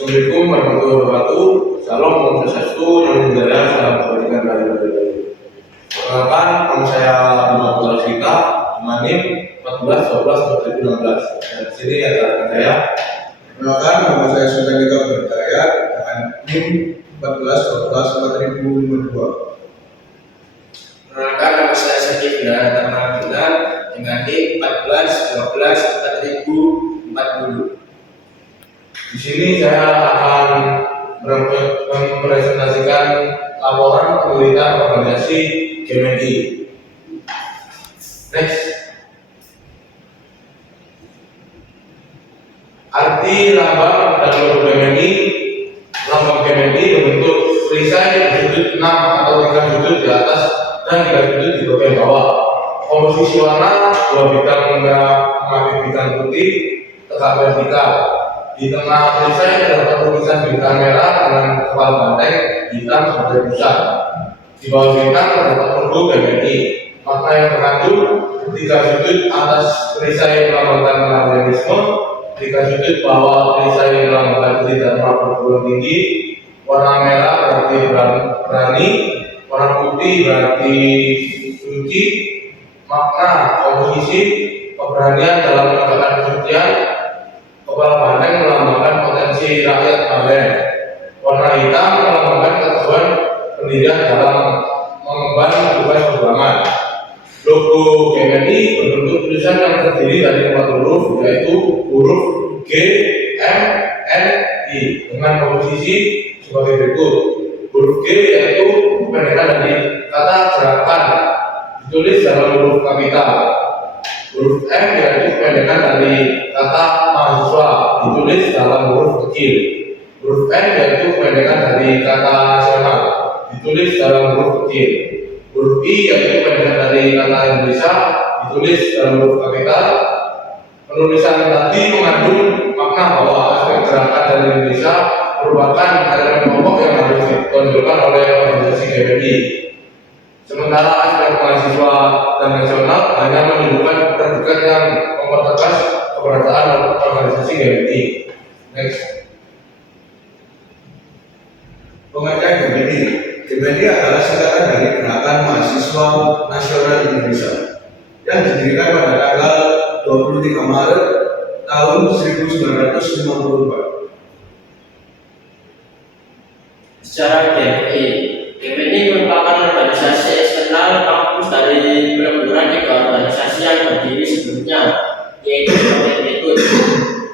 Assalamualaikum warahmatullahi wabarakatuh. Salam, Om Swastiastu, Namo Buddhaya, salam kebajikan dari. Perkenalkan, nama saya Muhammad Rafika, NIM 14 12 2016. Dan di sini adalah saya. Perkenalkan, nama saya Sultan Nika Berdaya dengan NIM 14 12 4052. Perkenalkan, nama saya Syakib Hidayat Tarnabila dengan NIM 14 12 4040. Di sini saya akan mempresentasikan laporan penelitian organisasi GMI. Next. Arti lambang dan logo GMI. Lambang GMI berbentuk perisai sudut 6 atau 3 sudut di atas dan 3 sudut di bagian bawah. Komposisi warna 2 bintang merah mengambil bintang putih tegak vertikal. Di tengah perisai terdapat tulisan bintang merah dengan kepala banteng hitam sebagai pusat. Di bawah bintang terdapat logo GMI. Makna yang terkandung: 3 sudut atas perisai melambangkan materialisme, 3 sudut bawah perisai melambangkan dharma perguruan tinggi. Warna merah berarti berani, warna putih berarti suci. Makna komposisi: keberanian dalam menegakkan kesucian. Kepala banteng melambangkan potensi rakyat Balen. Warna hitam melambangkan keteguhan pendirian dalam mengemban tugas perjuangan. Logo GMI berbentuk tulisan yang terdiri dari 4 huruf, yaitu huruf G, M, N, I dengan komposisi sebagai berikut. Huruf G yaitu kependekan dari kata gerakan, ditulis dalam huruf kapital. Huruf M yaitu kependekan dari kata mahasiswa, ditulis dalam huruf kecil. Huruf N yaitu kependekan dari kata nasional, ditulis dalam huruf kecil. Huruf I yaitu kependekan dari kata Indonesia, ditulis dalam huruf kapital. Penulisan tadi mengandung makna bahwa aspek gerakan dari Indonesia merupakan elemen pokok yang harus ditonjolkan oleh organisasi GMI. Sementara aspek mahasiswa dan nasional hanya menunjukkan predikat yang mempertegas keberadaan organisasi GMI. Next. Pengertian GMI. GMI adalah singkatan dari Gerakan Mahasiswa Nasional Indonesia yang didirikan pada tanggal 23 Maret tahun 1954. Secara GMI merupakan organisasi eksternal kampus dari perguruan tinggi organisasi yang berdiri sebelumnya, yaitu sebagai berikut: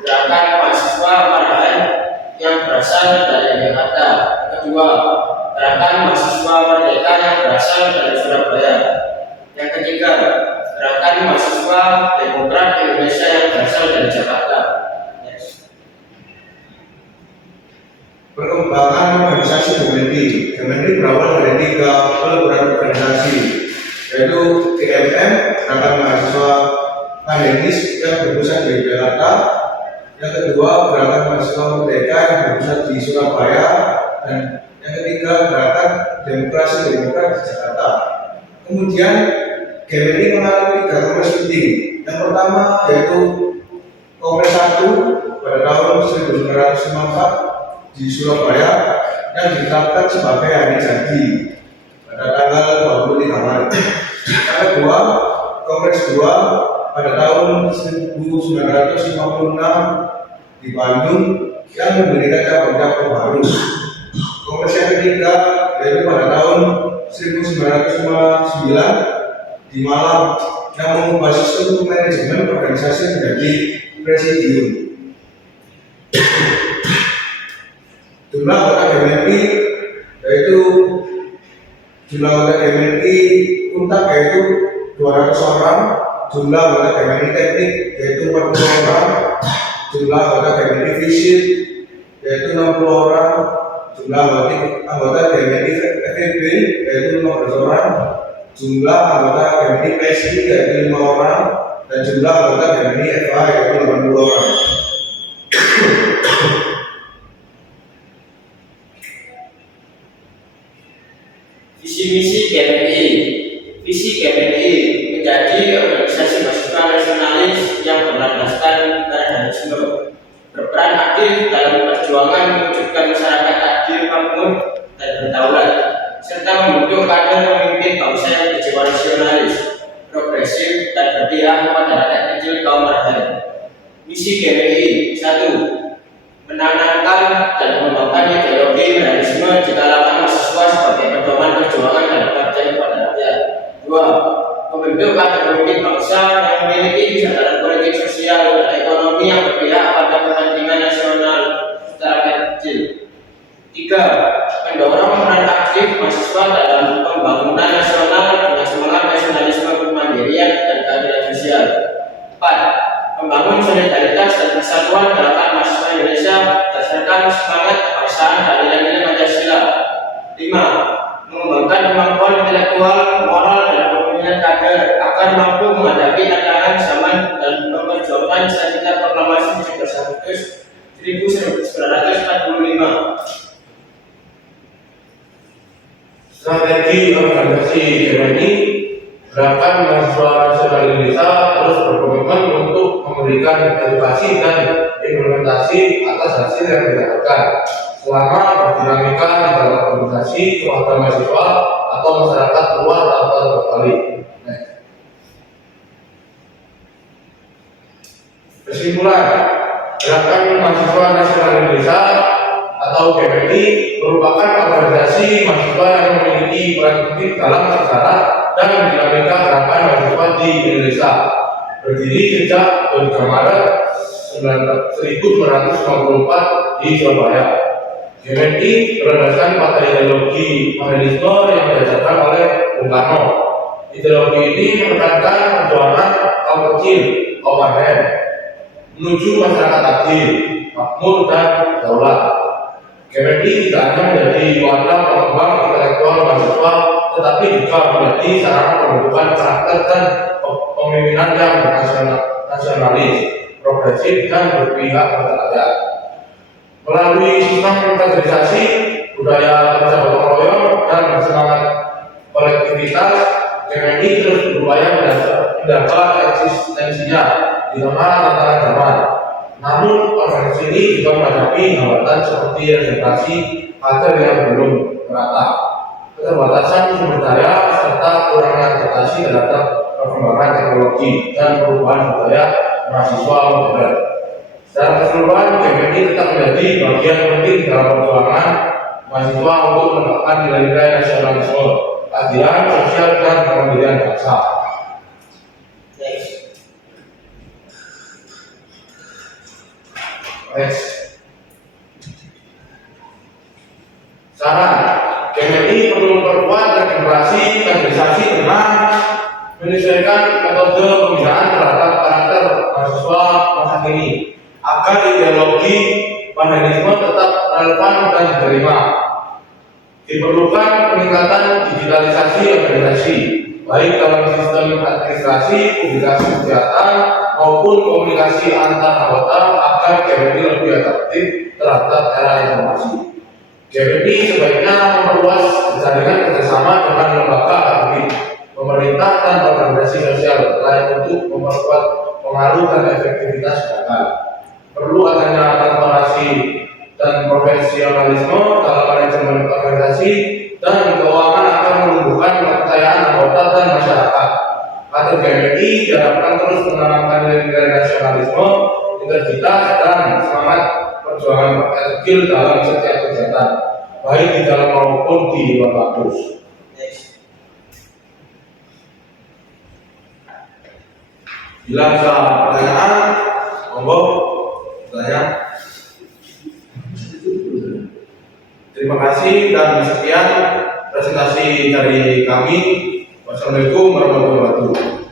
Gerakan Mahasiswa Marahan yang berasal dari Jakarta. Kedua, Gerakan Mahasiswa Merdeka yang berasal dari Surabaya. Yang ketiga, Gerakan Mahasiswa Demokrat Indonesia yang berasal dari Jakarta. Perkembangan organisasi GMI. GMI berawal dari 3 perguruan organisasi, yaitu GMM, Gerakan Mahasiswa Akademis yang berpusat di Jakarta. Yang kedua, Gerakan Mahasiswa Merdeka yang berpusat di Surabaya. Dan yang ketiga, Gerakan Demokrasi Demokrat di Jakarta. Kemudian GMI mengalami 3 kongres penting. Yang pertama yaitu Kongres 1 pada tahun 1954 di Surabaya yang ditetapkan sebagai hari jadi pada tanggal 23 Maret. Yang kedua, Kongres 2 pada tahun 1956 di Bandung yang memberikan cabang-cabang baru. Kongres yang ketiga yaitu pada tahun 1959 di Malang yang mengubah sistem manajemen organisasi menjadi presidium. Jumlah anggota GMI yaitu jumlah anggota GMI untak yaitu 200 orang, jumlah anggota GMI teknik yaitu 40 orang, jumlah anggota GMI fisik yaitu 60 orang, jumlah anggota GMI FEB yaitu 15 orang, jumlah anggota GMI PSI yaitu 5 orang, dan jumlah anggota GMI FA yaitu 80 orang. Visi-misi GMI. Visi GMI menjadi organisasi mahasiswa nasionalis yang berlandaskan radikalisme, berperan aktif dalam perjuangan nasionalis, progresif, dan berpihak kepada rakyat kecil kaum rakyat. Misi GMI 1. Menanamkan dan mengembangkan ideologi humanisme di kalangan mahasiswa sebagai pedoman perjuangan dan pengabdian kepada rakyat. 2. Membentuk kategori bangsa yang memiliki kesadaran politik sosial dan ekonomi yang berpihak pada kepentingan nasional serta rakyat kecil. 3. Mendorong peran aktif mahasiswa dalam pembangunan nasional dengan semangat nasionalisme, kemandirian, dan keadilan sosial. 4. Membangun solidaritas dan persatuan gerakan mahasiswa Indonesia berdasarkan semangat kebangsaan dan nilai-nilai Pancasila. 5. Mengembangkan kemampuan intelektual, moral, dan kepemimpinan kader agar mampu menghadapi tantangan zaman dan memperjuangkan cita-cita proklamasi 17 Agustus 1945. Strategi organisasi GMI, Gerakan Mahasiswa Nasional Indonesia terus berkomitmen untuk memberikan edukasi dan implementasi atas hasil yang didapatkan selama berdinamika di dalam organisasi kepada mahasiswa atau masyarakat luar tanpa terbalik. Kesimpulan, Gerakan Mahasiswa Nasional Indonesia atau GMI merupakan organisasi mahasiswa yang memiliki peran penting dalam sejarah dan dinamika gerakan mahasiswa di Indonesia. Berdiri sejak 23 Maret 1954 di Surabaya. GMI berdasarkan pada ideologi Marxisme yang diajarkan oleh Bung Karno. Ideologi ini menekankan perjuangan kaum kecil, kaum marhen, menuju masyarakat adil, makmur, dan daulat. GMI tidak hanya menjadi wadah pengembang intelektual mahasiswa, tetapi juga menjadi sarana pembentukan karakter dan pemimpinan yang nasionalis, progresif, dan berpihak pada rakyat. Melalui sistem kaderisasi, budaya kerja gotong royong, dan semangat kolektivitas, GMI terus berupaya menjaga eksistensinya di tengah tantangan zaman. Namun, organisasi ini juga menghadapi hambatan seperti regenerasi kader yang belum merata, keterbatasan sumber daya, serta kurangnya adaptasi terhadap perkembangan teknologi dan perubahan budaya mahasiswa modern. Secara keseluruhan, GMI tetap menjadi bagian penting dalam perjuangan mahasiswa untuk menegakkan nilai-nilai nasionalisme, keadilan sosial, dan kemandirian bangsa. Saran, GMI perlu memperkuat regenerasi kaderisasi dengan menyesuaikan metode pembinaan terhadap karakter mahasiswa masa kini agar ideologi Marxisme tetap relevan dan diterima. Diperlukan peningkatan digitalisasi organisasi, baik dalam sistem administrasi, publikasi kegiatan, maupun komunikasi antar anggota agar GMI lebih adaptif terhadap era informasi. GMI sebaiknya memperluas jaringan kerjasama dengan lembaga akademik, pemerintah, dan organisasi sosial lain untuk memperkuat pengaruh dan efektivitas gerakan. Perlu adanya transparansi dan profesionalisme dalam manajemen organisasi dan keuangan akan menumbuhkan kepercayaan anggota dan masyarakat. Kader GMI diharapkan terus menanamkan nilai-nilai nasionalisme, integritas, dan semangat perjuangan rakyat kecil dalam setiap kegiatan, baik di dalam maupun di luar kampus. Bila ada pertanyaan, monggo bertanya. Terima kasih dan sekian presentasi dari kami. Wassalamualaikum warahmatullahi wabarakatuh.